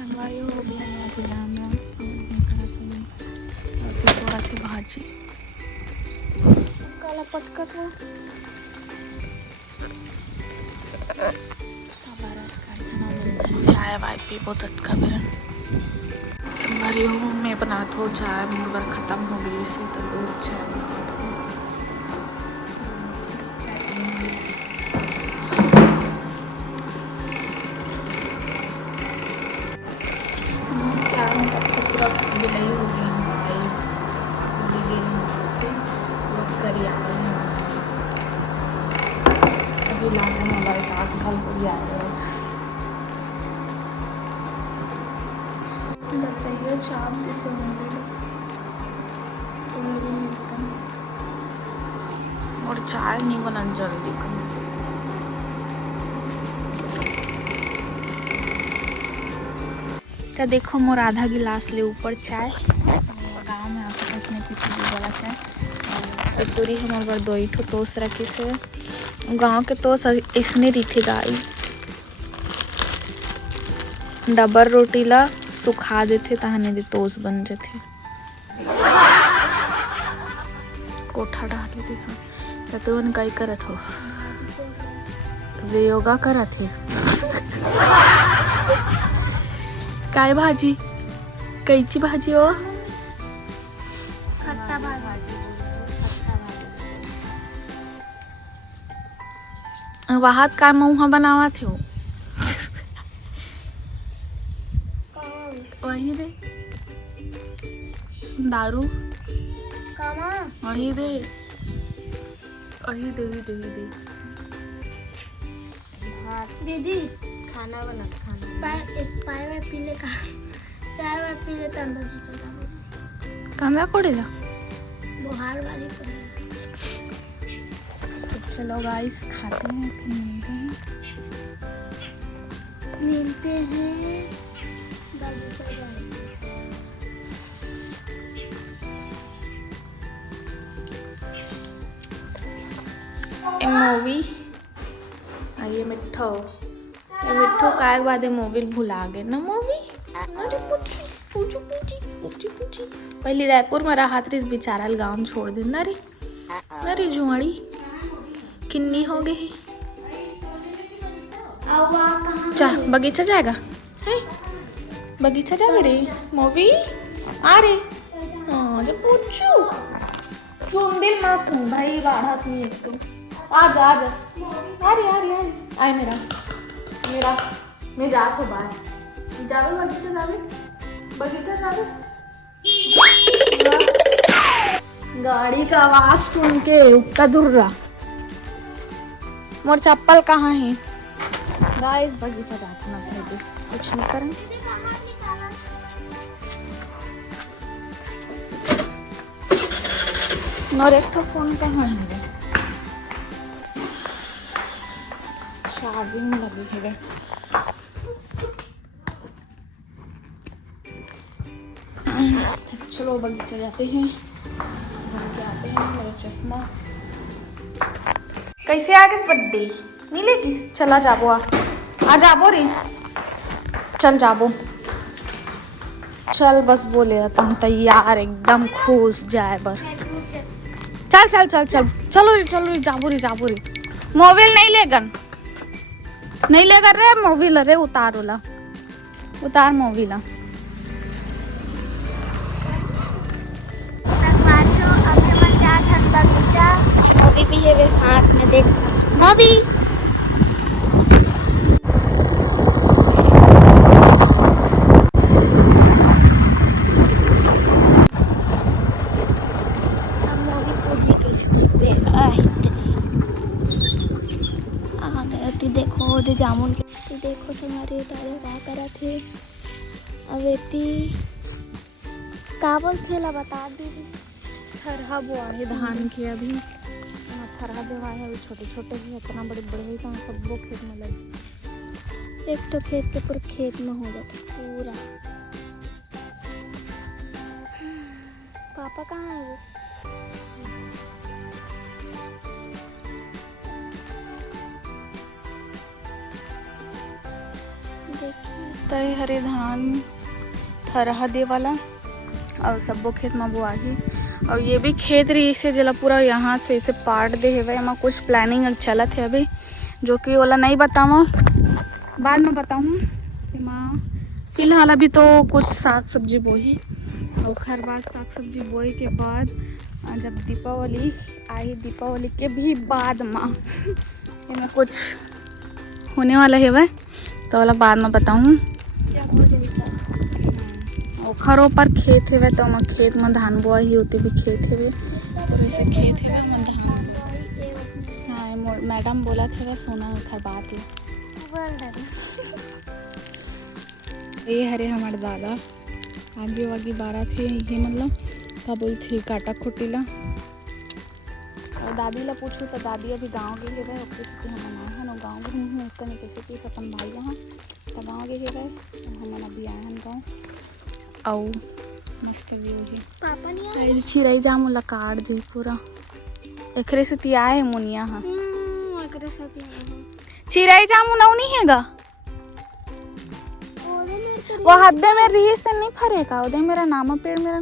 सांगायो बिहान पिलाना थोडाची भाजी काला पटकत हो चाय वाय पी बहुत का मेरा संभारी हूँ मैं बनाता हूँ चाय मेरे बार ख़त्म हो गई थी तो दूध चाय बनाता हूँ पूरा बिलाई हो गई गाइस पूरी दिन से लोग करी आ रहे हैं अभी लाने हमारे 8 साल पूरी आ गए बताइए चाप जैसे होंगे और चाय नहीं बना जल्दी तो देखो मोर आधा गिलास ले ऊपर चाय गाँव में आके इसने पीछे वाला चाय टोरी हमारे बार 2 ठो तोस रखी से गाँव के तोस इसने रही गाइस डबर रोटी ला सुखा देते तहने दे तोस बन जाते कोठा डाल दिखा तो वन कई करत हो वे योगा करत है काय भाजी कैची भाजी हो खट्टा भाजी वाहत काय मुँह बनावा थे हो वही दे दारू वही दे वही दे दीदी खाना बना पाए वाय पीले का चाय वाय पीले तो अंदर ही चला कांदा कोड़ेला बुहार वाली पड़ेगा। तो चलो गाइस खाते हैं फिर मिलते हैं बगीचा जाएंगे। मूवी ये मिठो का एक बाद मूवी भुला गए ना मूवी अरे पूछी पहले रायपुर में रहा हाथ बेचारा गाँव छोड़ दे ना रे जुआड़ी किन्नी हो गई जा बगीचा जाएगा है बगीचा जा मेरे मूवी आ रे जब पूछू सुन दिल ना सुन भाई बाढ़त नहीं एक तो आ जा अरे आए मेरा मैं जा तो बाहर जावे बगीचा जावे गाड़ी का आवाज सुन के उक्का दुर्रा मोर चप्पल कहाँ है गाइस बगीचा जाते ना कुछ नहीं करें और एक तो फोन कहाँ है चार्जिंग में लगी है चलो बगीचा जाते हैं आते हैं मेरा चश्मा कैसे आ गए बर्थडे नहीं लेगी चला जाबो आ जाबो रे चल जाबो चल बस बोले तुम तैयार एकदम खुश जाए बस चल चलो रे जाबो रे मोबाइल नहीं लेगा रे मोबाइल रे उतार मोबाइल मूवी भी है वे साथ में देख सकते मूवी देखो दे जामुन के तो देखो तुम्हारे दादा क्या करा थे अवेती काबल थे ला बता दीदी थरहा बुआ है धान के अभी थरहा देवा है छोटे छोटे भी इतना बड़े बड़े तो सब वो खेत में लगे एक तो खेत के पूरे खेत में हो जाता पूरा पापा कहाँ है वो देखिए तय हरे धान थरहा दे वाला और सबो खेत में बुआही। और ये भी खेत रही से जला पूरा यहाँ से इसे पार्ट दे हुए एमा कुछ प्लानिंग चलत है अभी, जो कि वाला नहीं बताऊँ, बाद में बताऊँ। फिलहाल अभी तो कुछ साग सब्जी बोही और खर बाद साग सब्जी बोए के बाद जब दीपावली आई, दीपावली के भी बाद में इनमें कुछ होने वाला है वह तो वाला बाद में बताऊँ। खरों पर खेत है तो मैं खेत में धान बोआ ही होती भी खेत है और ऐसे खेत है मैं धान। हाँ मैडम बोला था सोना खर बात है। ये हरे हमारे दादा आगे वागी बारह थे ये मतलब का बोल थी काटा खोटीला। और दादी ला पूछूँ तो दादी अभी गाँव गए रहे हम है ना गाँव गए उसका नहीं कैसे कि अपन भाई यहाँ तो गाँव गए रहे हम अभी आए हैं गाँव। आओ मस्त व्यू है पापा नहीं आए चिड़ई जाम ला काट दे पूरा एकरे से ती आए मुनिया हाँ एकरे साथ चिड़ई जामू नौ नहीं हैगा वो हद्दे में रही से नहीं फरेगा उदे मेरा नाम पेड़ मेरा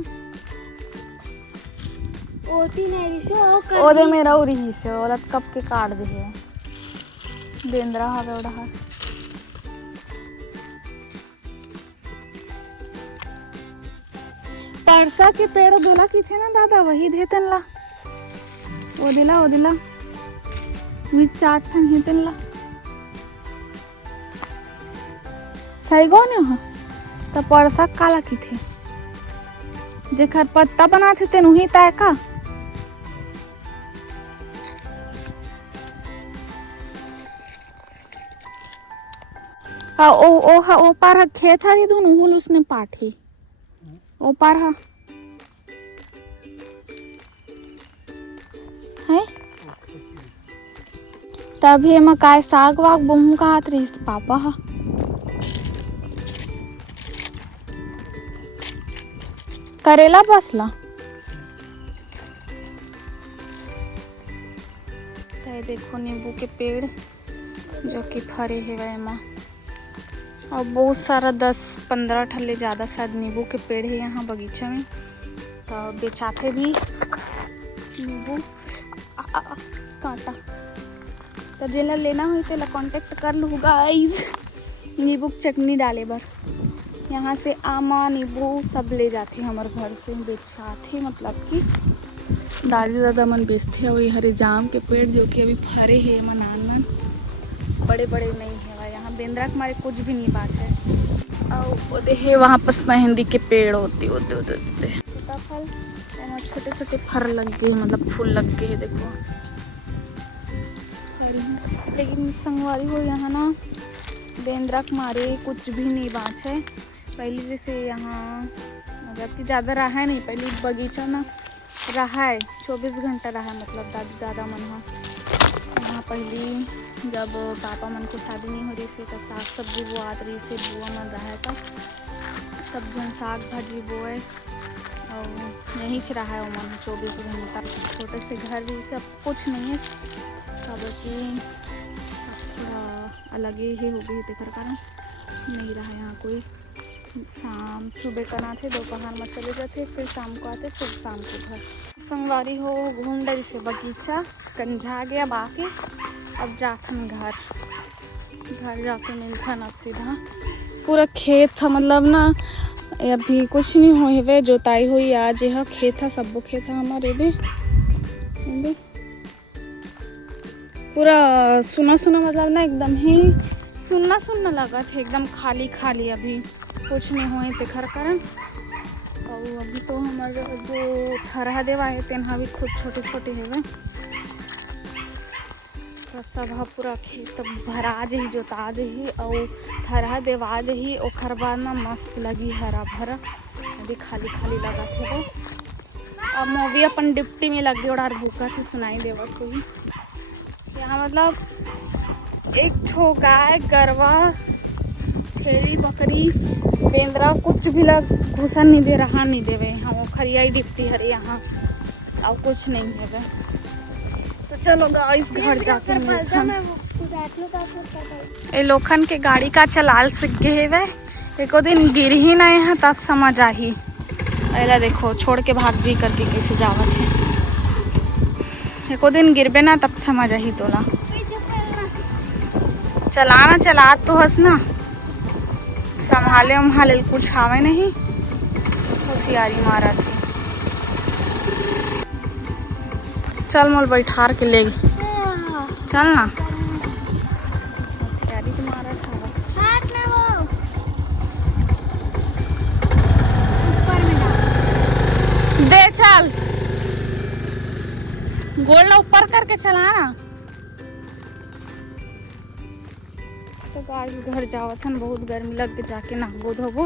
ओती नहीं सो ओदे मेरा उरी ही से औरत कब के काट दे है बेंद्रा हवे ओड़ा है। परसा के पेड़ दोला की थे ना दादा वही देतन ला ओ दिला मी चार ठन हेतन ला सही गो ने तो परसा काला की थे जेखर पत्ता बनाते थे उही तय का ओ पार खेत हरी दोनों हुल उसने पाठी ओ पार है तभी एमा काय साग वाग बोहू का हाथ रही पापा हा करेला बसला तो देखो नींबू के पेड़ जो कि फरे है वह और बहुत सारा 10-15 ठल्ले ज़्यादा शायद नींबू के पेड़ है यहाँ बगीचा में तो बेचाते भी नींबू कांटा तो जेला लेना हो तेला कांटेक्ट कर लूँ गाइस नींबू की चटनी डाले बर यहाँ से आमा नींबू सब ले जाते हमारे घर से बेचाते मतलब कि दादी दादा मन बेचते हैं वही हरे जाम के पेड़ जो कि अभी फरे है मन बड़े बड़े नहीं है यहाँ बेंद्रा के हमारे कुछ भी नहीं बात है और है वहाँ पर मेहंदी के पेड़ होते सीताफल छोटे छोटे फर लग गए मतलब फूल लग गए देखो लेकिन संगवारी हो यहाँ ना बेंद्रा के मारे कुछ भी नहीं बात है। पहले जैसे यहाँ मतलब कि ज़्यादा रहा है नहीं पहले बगीचा ना रहा है 24 घंटा रहा है मतलब दादी दादा मन यहाँ पहले जब पापा मन को शादी नहीं हो रही थी तो साग सब्जी बोआत रही से बुआ मन रहा था सब जन साग भाजी बोए और यहीं से रहा है वो मन 24 घंटा छोटे से घर भी सब कुछ नहीं है सब कि थोड़ा अलग ही हो गई तेकर कारण नहीं रहा यहाँ कोई। शाम सुबह कना थे दोपहर में चले जाते फिर शाम को आते फिर शाम को घर संगवारी हो घूम डरी से बगीचा कंझा गया बाकी अब जाथन घर जाके मिलथन अब सीधा पूरा खेत था मतलब ना अभी कुछ नहीं हुई वे जोताई हुई आज यह खेत था सबो खेत था हमारे भी पूरा सुना मतलब ना एकदम ही सुनना लगा था एकदम खाली अभी कुछ नहीं हुए तेखर कारण और अभी तो हमारे जो थरहा देवा है तेना भी खुद छोटे है तो सब पूरा खेत भरा जही जोता जही और थरहा देवा जही ओखर बाद ना मस्त लगी हरा भरा अभी खाली लगा थे वो अब मूवी अपन डिप्टी में लग गई और भूखा थी सुनाई देवा कोई यहाँ मतलब एक ठो गाय गरवा छेरी बकरी बेंद्रा कुछ भी लग घुसा नहीं दे रहा नहीं देवे यहाँ वो खरियाई डिप्टी हरे यहाँ और कुछ नहीं है वे तो चलो गाइस घर जाके ये लोखन के गाड़ी का चलाल सीख गए वे एको दिन गिर ही नहीं है तब समझ आही। पहला देखो छोड़ के भाग जी करके कैसे जावत है। एको दिन गिरबे ना तब समझ आही तोला। चलाना चला तो हस ना, संभाले उम्भाले कुछ आवे नहीं, होशियारी मारा थी। चल मोल बैठार के ले चल ना, होशियारी तो मारा था बस। दे चल, गोला ऊपर करके चला ना। तो गाय घर जावत हन, बहुत गर्मी लग के जाके नहाबो धोबो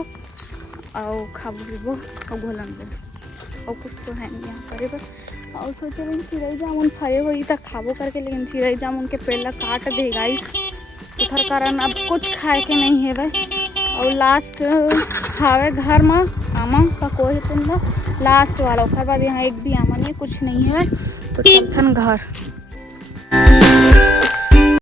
और खाबो पीबो और घोलन बो और कुछ तो है नहीं यहाँ करे बस। और सोचे रही चिड़ई जामुन फरे हुई तो खाबो करके, लेकिन चिड़ई जामुन के पेड़ ला काट दे गाइस, उधर कारण अब कुछ खाए के नहीं है भाई। और लास्ट खावे घर में आमा पको है तुम लास्ट वाला, उसके बाद यहाँ एक भी आमा नहीं कुछ नहीं है, तो चलथन घर।